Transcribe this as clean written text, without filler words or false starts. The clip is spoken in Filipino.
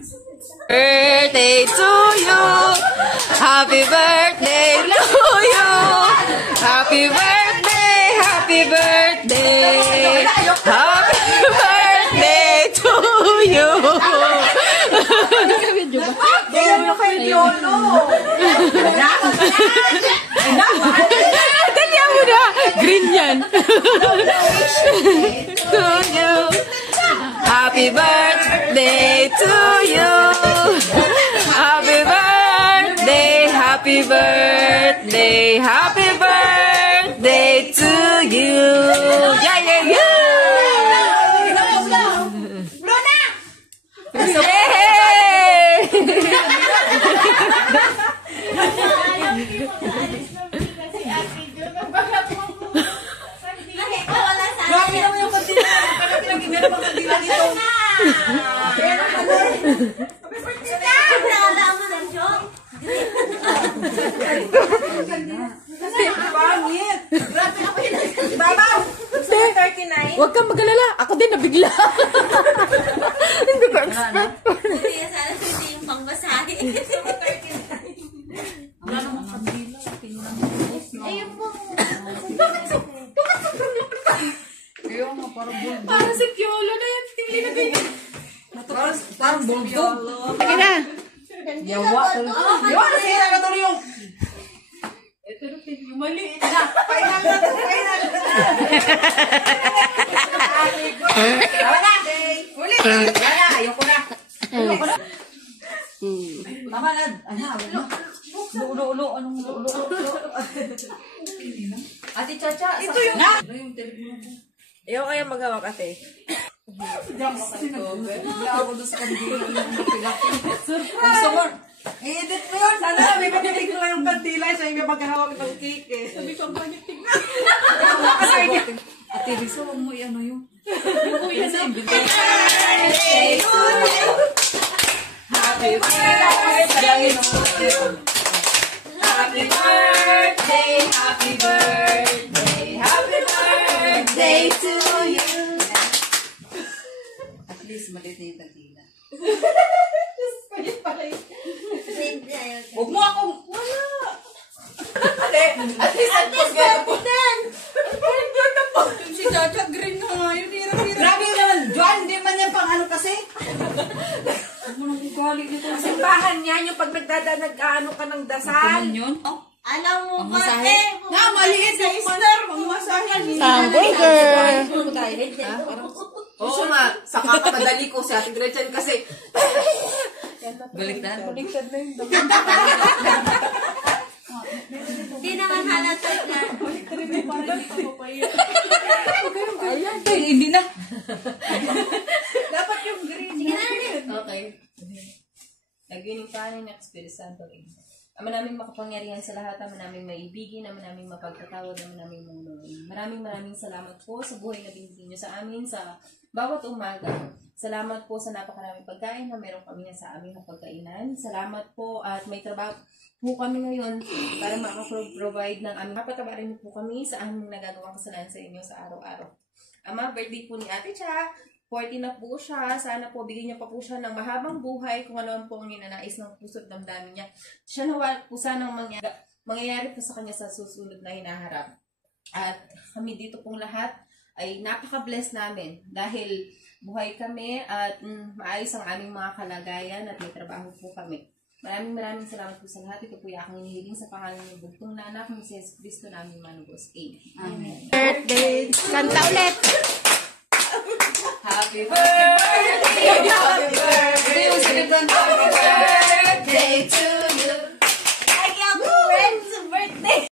Birthday to you. Happy birthday to you. Happy birthday, happy birthday. Happy birthday to you. Tanya mo na. Green yan. To you. Happy birthday to you. Happy birthday, happy birthday, happy birthday to you. Yeah, yeah, yeah. Huwag kang magalala. Ako din nabigla. Hindi ko expect. Hindi, sana hindi yung pangbasahe. Wala namang kabila. Ayun po. Ayaw nga, parang bulldog. Parang si Piolo na yan. Tingli na ganyan. Parang bulldog. Sige na. Yawa. Yawa, nasira na tuloy yung... Ito na, yung maliit. Painal na to, painal. Tawa na. Ulit. Wala, ayoko na. Tama na. Ulo. Anong ulo? Ate Chacha. Ito yung... Ano yung telepono ko? Ayaw kaya maghawak ate. Bigla ako doon sa kandila ng kapilaki. Gusto mo, i-edit mo yun. Sana may pagkitig ko yung kandila sa inyo maghahawak ng cake eh. Sabi ko, bakit tignan? Ate Rizzo, huwag mo i-ano yun. Happy birthday to you. Happy birthday to you. Happy birthday, happy birthday, happy birthday to you. At least maliit na yung kandila. Huwag mo akong... Wala! At least ang posgaya po. Si Chacha green na nga yun. Grabe naman, Juan, hindi man yan pang ano kasi. Huwag mo nang ugali dito. Simbahan niya yung pag nag-ano ka ng dasal. Ano yun? Alam mo ba, Pangmasahe? Nga, maliit na sister. Pangmasahe. Hamburger. Oo nga, sa kakamadali ko si Ate Gretchen kasi baliktad. Baliktad na yun. Hindi naman halata na. Ay, hindi na. Dapat yung green. Sige na rin. Okay. Naginig tayo ng Espiritu Santo. Ama namin makapangyarihan sa lahat, ama namin maibigin, ama namin mapagkatawad, ama namin manunood. Maraming salamat po sa buhay na binigyan niyo sa amin sa bawat umaga. Salamat po sa napakaraming pagkain na meron kami na sa aming pagkainan. Salamat po at may trabaho po kami ngayon para makaprovide ng aming mapatawarin po kami sa aming nagagawang kasalanan sa inyo sa araw-araw. Ama, birthday po ni Ate Cha. 40 na po siya. Sana po bigyan niya pa po siya ng mahabang buhay kung ano po ang ninanais ng puso't damdamin niya. Siya nawa po sana mangyayari po sa kanya sa susunod na hinaharap. At kami dito pong lahat ay napaka-bless namin dahil buhay kami at maayos ang aming mga kalagayan at may trabaho po kami. Maraming salamat po sa lahat. Ito po yung aking hinihiling sa pangalan ng bugtong na anak ni Jesus Cristo namin manubos. Amen. Birthday. Kanta ulit. Happy birthday! Happy birthday!